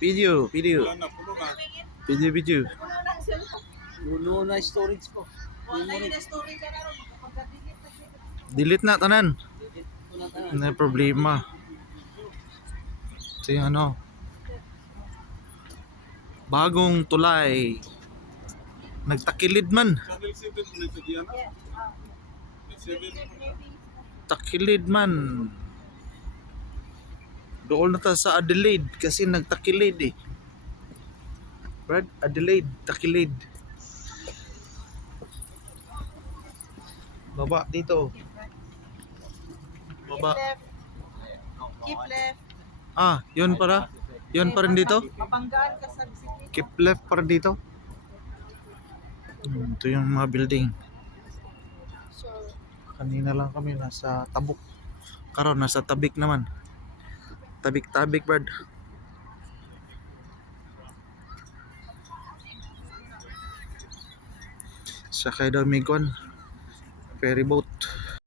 Video. Wala na, puno na. Video. Puno na storage ko. Delete na tanan. Ito na tanan. May problema. Ito yung ano. Bagong tulay. Nagtakilid man. Channel 7 ulit sa Diana. 7. Takilid man. Doon na ta sa Adelaide kasi nagtakilid eh. Brad, Adelaide, takilid. Baba dito. Baba. Keep left. Ah, yun para. Yun pa rin dito. Mapanggaan ka sa bisikleta. Keep left pa rin dito. Ito yung mga building. So, Kanina lang kami nasa Tabuk. Karon nasa Tabik naman. Tabik, Brad. Sakay daw may ferry boat.